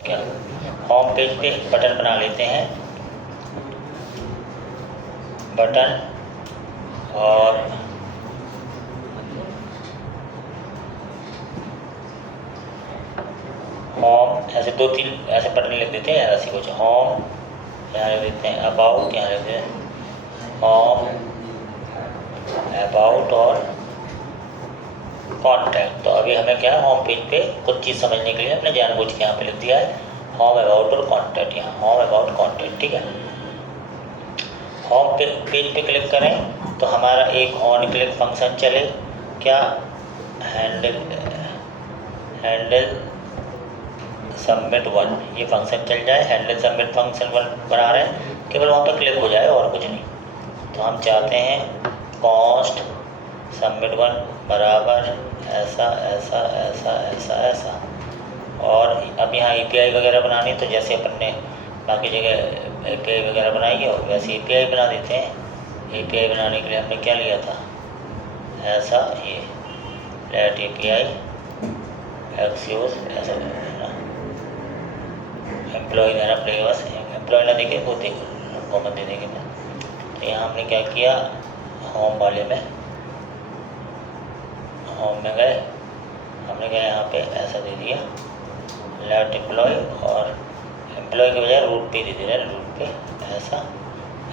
क्या home page पे button बना लेते हैं, बटन, और होम ऐसे 2-3 ऐसे बटन लिख देते हैं, ऐसी कुछ होम, यहाँ लिख देते हैं अबाउट, यहाँ लिख देते हैं होम, अबाउट और कॉन्टैक्ट। तो अभी हमें क्या है, होम पेज पे कुछ चीज़ समझने के लिए हमने जानबूझ के यहाँ पे लिख दिया है होम, अबाउट और कॉन्टैक्ट। यहाँ होम, अबाउट, कॉन्टैक्ट, ठीक है। होम पेज पे क्लिक करें तो हमारा एक ऑन क्लिक फंक्शन चले, क्या, हैंडल सबमिट 1, ये फंक्शन चल जाए। हैंडल सबमिट फंक्शन बना रहे हैं, केवल वहाँ पर क्लिक हो जाए और कुछ नहीं। तो हम चाहते हैं कॉस्ट सबमिट 1 बराबर ऐसा ऐसा ऐसा ऐसा ऐसा। और अब यहाँ API वगैरह बनानी, तो जैसे अपन ने बाकी जगह API वगैरह बनाई है वैसे API बना देते हैं। API बनाने के लिए हमने क्या लिया था, ऐसा, ये लेट API एक्सियोस ऐसा एम्प्लॉय देना पड़ेगा, बस एम्प्लॉय ना देखे वो कॉमन दे देंगे। तो यहाँ हमने क्या किया, होम वाले में, होम में गए, हमने क्या यहाँ पे ऐसा दे दिया लेट एम्प्लॉय, और एम्प्लॉय के बजाय रूट पे दे दे रहा है, रूट पे ऐसा।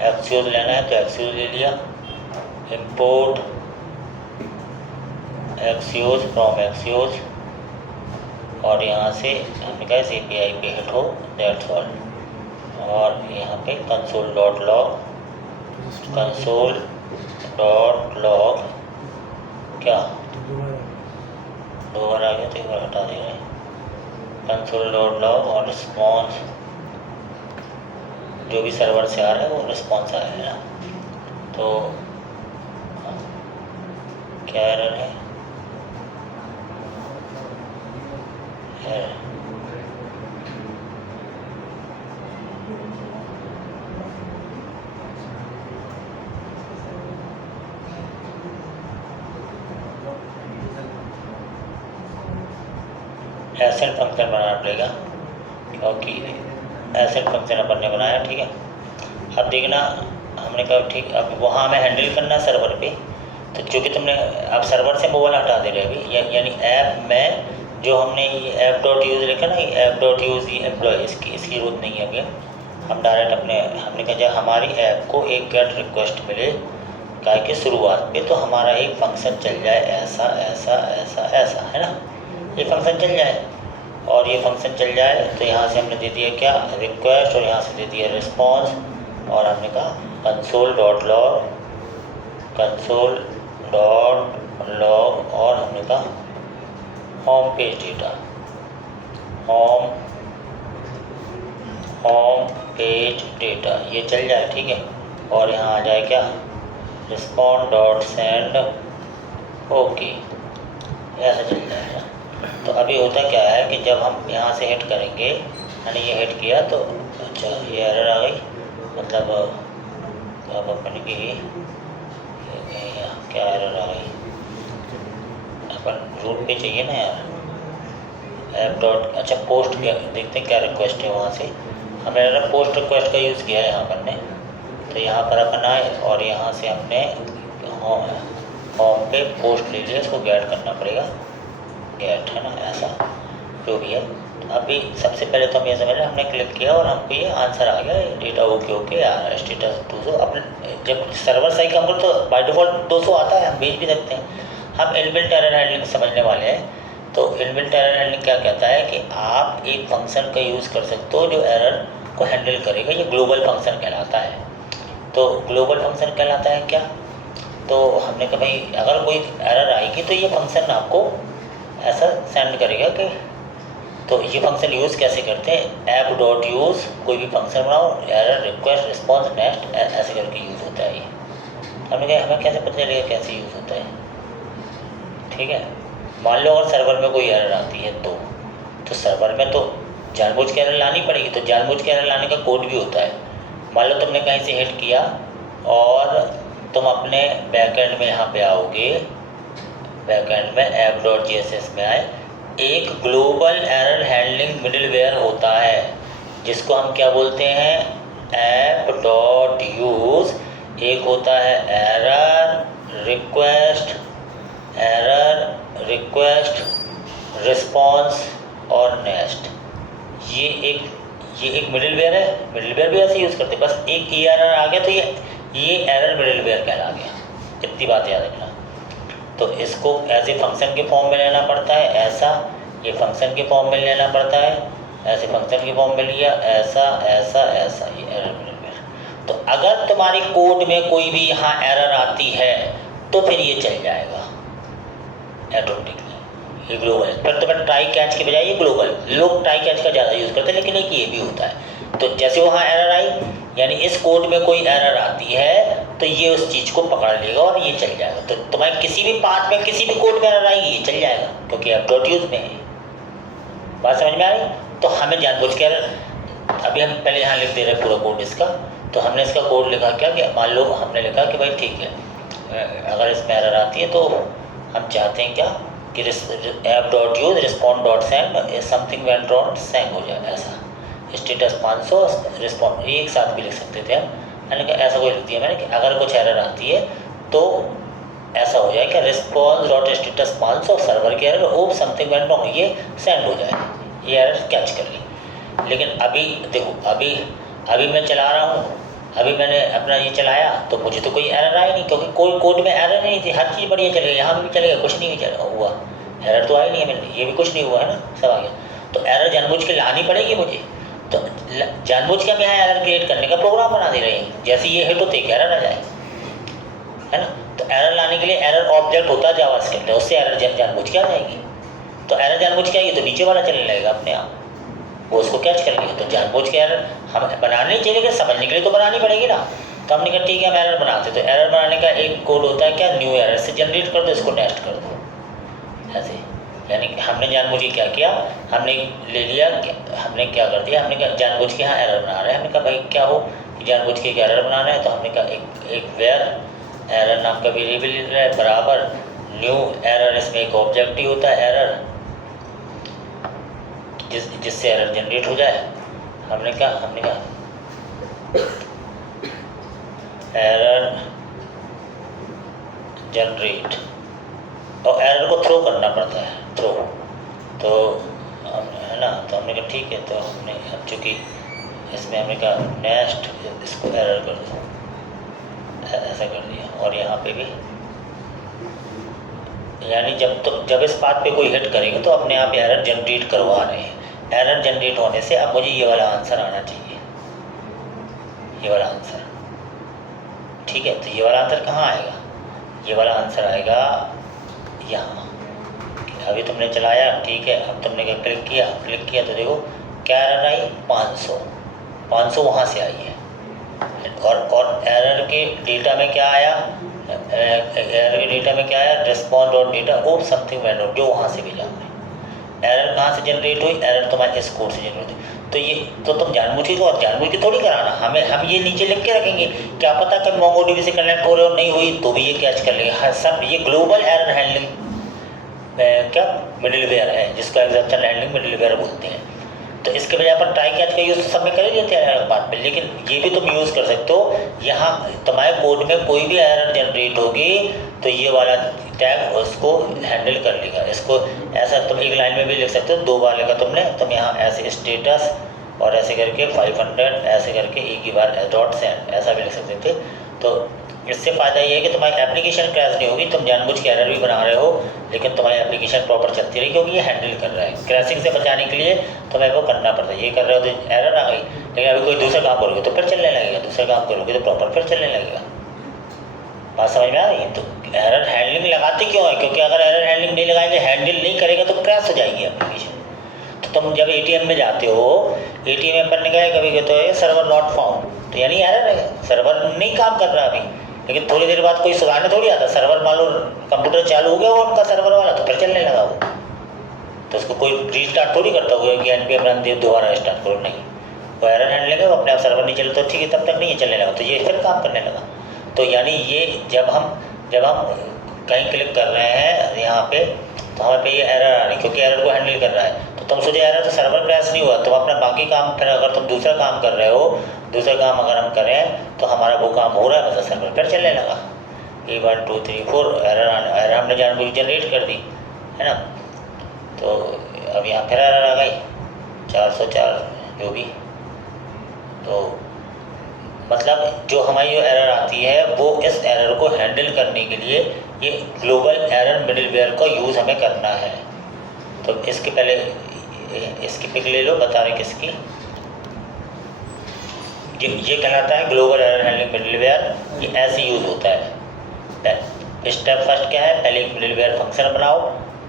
एक्सियोस लेना है तो एक्सियोस ले लिया, इंपोर्ट एक्सियोस फ्रॉम एक्सियोस, और यहाँ से हमने कहा इस API पे हिट हो, दैट्स ऑल। और यहाँ पे कंसोल डॉट लॉग क्या दो बार आ गया तो एक बार हटा दे रहे हैं, कंसोल डॉट लॉग और रिस्पॉन्स, जो भी सर्वर से आ रहा है वो रिस्पॉन्स आया है ना। तो क्या एरर है, एसेट फंक्शन बनाना पड़ेगा, क्योंकि एसेट फंक्शन अपन ने बनाया, ठीक है। अब देखना, हमने कहा ठीक, अब वहाँ हमें हैंडल करना है सर्वर पे, तो चूँकि तुमने अब सर्वर से मोबाइल हटा दे रहे अभी, यानी ऐप में जो हमने ये ऐप डॉट यूज़ लिखा ना, ये ऐप डॉट यूज़ ये एम्प्लॉय, इसकी जरूरत नहीं है अभी। हम डायरेक्ट हमने कहा जब हमारी ऐप को एक गेट रिक्वेस्ट मिले काय के शुरुआत पे, तो हमारा एक फंक्शन चल जाए ऐसा ऐसा ऐसा ऐसा, है ना, ये फंक्शन चल जाए। और ये फंक्शन चल जाए तो यहाँ से हमने दे दिया क्या, रिक्वेस्ट, और यहाँ से दे दिया रिस्पॉन्स, और हमने कहा कंसोल डॉट लॉग, और हमने कहा home page data, home page data, ये चल जाए, ठीक है। और यहाँ आ जाए क्या, रिस्पॉन्ड डॉट सेंड ओके, ऐसा चल जाएगा। तो अभी होता क्या है कि जब हम यहाँ से हिट करेंगे, यानी ये हिट किया तो अच्छा ये एरर आ गई, मतलब अब अपन की क्या एरर आ गई, अपन रूट पे चाहिए ना यार, ऐप डॉट, अच्छा पोस्ट, क्या देखते हैं क्या रिक्वेस्ट है वहाँ से, हमने पोस्ट रिक्वेस्ट का यूज़ किया है यहाँ पर ने। तो यहाँ पर अपन आए और यहाँ से हमने होम पे पोस्ट ले लिया, इसको गेट करना पड़ेगा, गेट है ना, ऐसा जो भी है। तो अभी सबसे पहले तो हम ये समझ रहे हमने क्लिक किया और हमको ये आंसर आ गया, डेटा ओके आ रहा है, स्टेटस 200। अपन जब सर्वर सही काम करो तो बाय डिफ़ॉल्ट 200 आता है, हम भेज भी सकते हैं। हम इनबिल्ट एरर हैंडलिंग समझने वाले हैं। तो इनबिल्ट एरर हैंडलिंग क्या कहता है कि आप एक फंक्शन का यूज़ कर सकते हो जो एरर को हैंडल करेगा, ये ग्लोबल फंक्शन कहलाता है। तो ग्लोबल फंक्शन कहलाता है क्या, तो हमने कहा भाई अगर कोई एरर आएगी तो ये फंक्शन आपको ऐसा सेंड करेगा कि, तो ये फंक्शन यूज़ कैसे करते हैं, ऐप डॉट यूज़, कोई भी फंक्शन बनाओ, एरर रिक्वेस्ट रिस्पॉन्स नेक्स्ट, ऐसे करके यूज़ होता है ये। हमने कहा हमें कैसे पता चलेगा कैसे यूज़ होता है, ठीक है। मान लो अगर सर्वर में कोई एरर आती है तो सर्वर में तो जानबूझ के एरर लानी पड़ेगी, तो जानबूझ के एरर लाने का कोड भी होता है। मान लो तुमने कहीं से हिट किया और तुम अपने बैकएंड में यहाँ पे आओगे, बैकएंड में ऐप डॉट JSS में आए, एक ग्लोबल एरर हैंडलिंग मिडिलवेयर होता है जिसको हम क्या बोलते हैं, ऐप डॉट यूज़। एक होता है एरर रिक्वेस्ट रिस्पॉन्स और नेस्ट। ये एक मिडिलवेयर है। मिडिलवेयर भी ऐसे यूज़ करते हैं, बस एक एरर आ गया तो ये एरर मिडिलवेयर कहला गया। इतनी बात याद रखना। तो इसको ऐसे फंक्शन के फॉर्म में लेना पड़ता है, ऐसा ये फंक्शन के फॉर्म में लेना पड़ता है, ऐसे फंक्शन के फॉर्म में लिया, ऐसा ऐसा ऐसा, ये एरर मिडिलवेयर। तो अगर तुम्हारी कोड में कोई भी यहाँ एरर आती है तो फिर ये चल जाएगा ऑटोमेटिकली, ये ग्लोबल है। फिर तुम्हें ट्राई कैच के बजाय ये ग्लोबल, लोग ट्राई कैच का ज़्यादा यूज़ करते हैं, लेकिन एक ये भी होता है। तो जैसे वहाँ एरर आई, यानी इस कोड में कोई एरर आती है तो ये उस चीज़ को पकड़ लेगा और ये चल जाएगा। तो तुम्हारे किसी भी पाथ में किसी भी कोड में एरर आएगी, ये चल जाएगा क्योंकि ऐप डॉट यूज़ में है। बात समझ में आ रही? तो हमें जानबूझ के अभी हम पहले यहाँ लिख दे रहे पूरा कोड इसका। तो हमने इसका कोड लिखा क्या कि मान लो हमने लिखा कि भाई ठीक है, अगर इसमें एरर आती है तो हम चाहते हैं क्या कि app dot use respond dot send something went wrong send हो जाए, ऐसा स्टेटस 500 रिस्पॉन्ड, एक साथ भी लिख सकते थे हम। मैंने कहा ऐसा कोई लिख दिया मैंने कि अगर कुछ एरर आती है तो ऐसा हो जाए कि रिस्पॉन्स डॉट स्टेटस 500 सर्वर के एरर ओ समथिंग वेंट रॉन्ग, ये सेंड हो जाए, ये एरर कैच कर ली। लेकिन अभी देखो, अभी मैं चला रहा हूँ, अभी मैंने अपना ये चलाया तो मुझे तो कोई एरर आया नहीं, क्योंकि कोई कोड में एरर नहीं थी, हर चीज़ बढ़िया चलेगा, यहाँ भी चलेगा, कुछ नहीं हुआ, एरर तो आई नहीं है, मैंने ये भी कुछ नहीं हुआ है ना, सब आ गया। तो एरर जानबूझ के लानी पड़ेगी मुझे, तो जानबूझ के हम यहाँ एरर क्रिएट करने का प्रोग्राम बना दे रहे हैं। जैसे ये हिट होते एरर आ जाए, है ना। तो एरर लाने के लिए एरर ऑब्जेक्ट होता है जावास्क्रिप्ट, उससे एरर जानबूझ के आ जाएगी। तो एरर जानबूझ के आएगी तो नीचे वाला चलने लगेगा अपने आप, वो उसको कैच कर लेगा। तो जानबूझ के एरर हम बनाने चाहिए, लेकिन समझने के लिए तो बनानी पड़ेगी ना। तो हमने कहा ठीक है हम एरर बनाते। तो एरर बनाने का एक कोड होता है क्या, न्यू एरर से जनरेट कर दो, इसको नेस्ट कर दो, ऐसे। यानी कि हमने जानबूझ के क्या किया, हमने ले लिया, हमने क्या कर दिया, हमने कहा जानबूझ के यहाँ एरर बना रहे हैं। हमने कहा भाई क्या हो, जानबूझ के एरर बनाना है, तो हमने कहा एक वेयर एरर नाम का वेरिएबल है बराबर न्यू एरर, इसमें एक ऑब्जेक्ट ही होता है एरर, जिससे एरर जनरेट हो जाए। हमने कहा एरर जनरेट, और एरर को थ्रो करना पड़ता है, थ्रो। तो है ना, तो हमने कहा ठीक है, तो हमने चूँकि इसमें हमने कहा नेक्स्ट, इसको एरर कर दो, ऐसा कर दिया। और यहाँ पे भी यानी जब इस बात पे कोई हिट करेगा तो अपने आप एरर जनरेट करवा रहे हैं। एरर जनरेट होने से अब मुझे ये वाला आंसर आना चाहिए, ये वाला आंसर, ठीक है। तो ये वाला आंसर कहाँ आएगा, ये वाला आंसर आएगा यहाँ। अभी तुमने चलाया, ठीक है, अब तुमने क्लिक किया तो देखो क्या एरर आई, 500 वहाँ से आई है। और एरर के डेटा में क्या आया, रिस्पॉन्ड डॉट डेटा ओ समथिंग वेंट रॉन्ग, जो वहाँ से भेजा हमने। एरर कहाँ से जनरेट हुई, एरर तुम्हारे इस कोड से जनरेट हुई। तो ये तो तुम जानबूझ के थोड़ी कराना, हम ये नीचे लिख के रखेंगे, क्या पता कभी मोंगोडीबी से कनेक्ट हो रहे हो, नहीं हुई तो भी ये कैच कर लेगा। हर सब ये ग्लोबल एरर हैंडलिंग क्या मिडिलवेयर है, जिसको एक्सेप्शन हैंडलिंग मिडिलवेयर बोलते हैं। तो इसके बजाय अपन ट्राई कैच का यूज़ तो सब में कर ही लेते हैं एरर पार्ट में, लेकिन ये भी तुम यूज़ कर सकते हो। यहाँ तुम्हारे कोड में कोई भी एरर जनरेट होगी तो ये वाला टैग उसको हैंडल कर लेगा। इसको ऐसा तुम एक लाइन में भी लिख सकते हो, 2 बार लिखा तुम यहाँ ऐसे स्टेटस और ऐसे करके 500 ऐसे करके एक ही बार डॉट सेंड, ऐसा भी लिख सकते थे। तो इससे फ़ायदा ये है कि तुम्हारी एप्लीकेशन क्रैश नहीं होगी, तुम जानबूझ के एरर भी बना रहे हो लेकिन तुम्हारी एप्लीकेशन प्रॉपर चलती रही, क्योंकि ये हैंडल कर रहा है। क्रैशिंग से बचाने के लिए तुम्हें वो करना पड़ता है। ये कर रहे हो तो एरर आ गई, लेकिन अभी कोई दूसरा काम करोगे तो फिर चलने लगेगा, दूसरा काम करोगे तो प्रॉपर फिर चलने लगेगा। बात समझ में आ रही है? तो एरर हैंडलिंग लगाते क्यों है, क्योंकि अगर एरर हैंडलिंग नहीं लगाएंगे, हैंडल नहीं करेगा तो क्रैश हो जाएगी एप्लीकेशन। तो तुम जब ATM में जाते हो, ATM में अपन ने कहा कभी कहते हो सर्वर नॉट फाउंड, तो यानी एरर है, सर्वर नहीं काम कर रहा अभी। लेकिन थोड़ी देर बाद कोई सुधारने थोड़ी आता, सर्वर मान लो कंप्यूटर चालू हो गया वो उनका सर्वर वाला, तो फिर चलने लगा वो, तो उसको कोई रीस्टार्ट थोड़ी करता होगा कि NPM रन दे दोबारा स्टार्ट करो, नहीं। वो एरर हैंडलिंग है, वो अपने आप सर्वर नहीं चले तो ठीक है, तब तक नहीं चलने लगा, तो ये फिर काम करने लगा। तो यानी ये जब हम कहीं क्लिक कर रहे हैं यहाँ पे तो हमारे पे ये एरर आ रही, क्योंकि एरर को हैंडल कर रहा है। तो तुम सोचे एरर तो सर्वर क्रैश नहीं हुआ, तुम अपना बाकी काम, फिर अगर तुम दूसरा काम कर रहे हो, दूसरा काम अगर हम करें तो हमारा वो काम हो रहा है, मतलब सर्वर फिर चलने लगा। 1 2 3 4 एरर हमने जानबूझ जनरेट कर दी, है ना। तो अब यहाँ फिर एरर आ गई 404 जो भी। तो मतलब जो हमारी जो एरर आती है वो इस एरर को हैंडल करने के लिए ये ग्लोबल एरर मिडलवेयर का यूज़ हमें करना है। तो इसके पहले इसकी पिक ले लो, बता रहे किसकी। ये कहलाता है ग्लोबल एरर हैंडलिंग मिडलवेयर। ये ऐसे यूज़ होता है। स्टेप फर्स्ट क्या है, पहले एक मिडलवेयर फंक्शन बनाओ,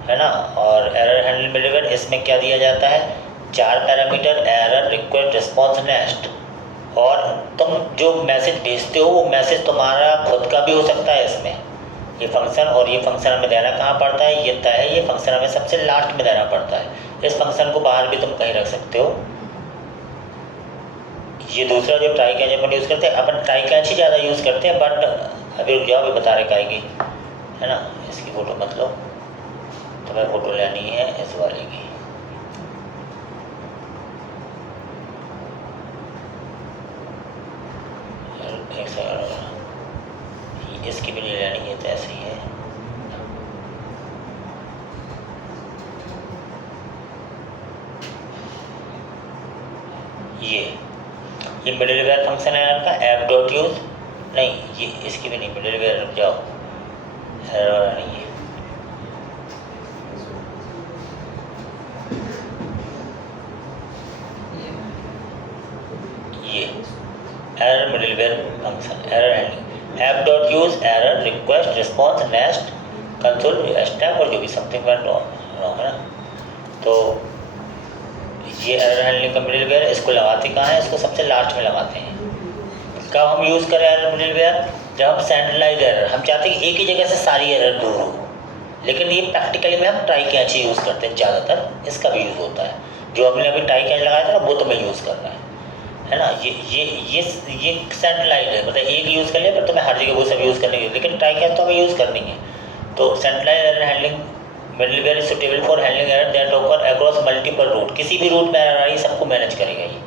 है ना। और एरर हैंडलिंग मिडलवेयर, इसमें क्या दिया जाता है, 4 parameter, error, request, response, next. और तुम जो मैसेज भेजते हो वो मैसेज तुम्हारा खुद का भी हो सकता है इसमें, ये फंक्शन। और ये फंक्शन हमें देना कहाँ पड़ता है, ये तय है, ये फंक्शन हमें सबसे लास्ट में देना पड़ता है। इस फंक्शन को बाहर भी तुम कहीं रख सकते हो। ये दूसरा जो ट्राई कैच अपन यूज़ करते हैं, अपन ट्राई कैच ही ज़्यादा यूज़ करते हैं, बट अभी रुक जाओ, अभी बता रहे आएगी, है ना। इसकी फ़ोटो मत लो, तुम्हें फ़ोटो लेनी है इस वाले की। इसकी भी नहीं लेनी है, तो ऐसे ही है। ये मिडलवेयर फंक्शन है आपका ऐप डॉट यूज, नहीं ये इसकी भी नहीं, मिडलवेयर, रुक जाओ, एरर नहीं है। ये error middleware function, error handling, app dot use, error, request, response, next, console, step और जो भी समथिंग वेंट रॉन्ग, है ना। तो ये एरर हैंडलिंग का मिडलवेयर है। इसको लगाते कहाँ है, इसको सबसे लास्ट में लगाते हैं। कब हम यूज़ करें एरर मिडलवेयर, जब हम सेंट्रलाइज एरर, हम चाहते हैं कि एक ही जगह से सारी एरर दूर हो, लेकिन ये प्रैक्टिकली में हम ट्राई कैच ही यूज़ करते हैं ज़्यादातर, इसका भी यूज़ होता है। जो हमने अभी ट्राई कैच लगाया था ना, वो तो मैं यूज़ करना है ना। ये सेंट्रलाइज है, मतलब एक यूज़ कर लिया, पर तुम्हें हर जगह वो सब यूज़ करने की, लेकिन ट्राई कैच तो हमें यूज़ करनी है। तो centralise error handling middleware is suitable for handling error that occur across multiple route. किसी भी रूट में एरर आई सबको मैनेज करेगा ये।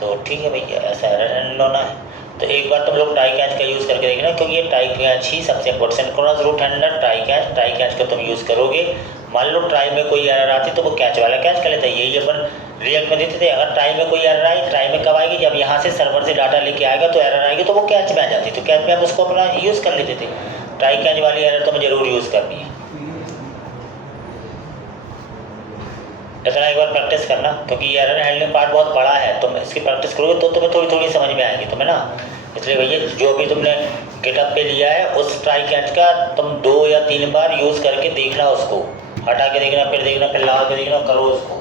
तो ठीक है भैया, ऐसा एरर हैंडल होना है। तो एक बार तुम लोग ट्राई कैच का यूज़ करके देखना, क्योंकि ये ट्राई कैच ही सबसे important, synchronous route handler try catch का तुम यूज़ करोगे। मान लो ट्राई में कोई एरर आती तो वो कैच वाला कैच कर लेता है। यही अपन रिएक्ट में देते थे, अगर ट्राई में कोई एरर आई, ट्राई में कब आएगी, जब यहाँ से सर्वर से डाटा लेके आएगा तो एरर आएगी, तो वो कैच में आ जाती, तो कैच में हम उसको अपना यूज़ कर लेते थे। ट्राई कैच वाली एरर तुम्हें जरूर यूज़ करनी है। इतना एक बार प्रैक्टिस करना, क्योंकि ये एरर हैंडलिंग पार्ट बहुत बड़ा है। तुम इसकी प्रैक्टिस करोगे तो तुम्हें थोड़ी थोड़ी समझ में आएगी तुम्हें ना। इसलिए भैया जो भी तुमने गिटअप पे लिया है उस ट्राई कैच का तुम 2 या 3 बार यूज़ करके देखना, उसको हटा के देखना, फिर देखना, फिर लगा के देखना, करो उसको।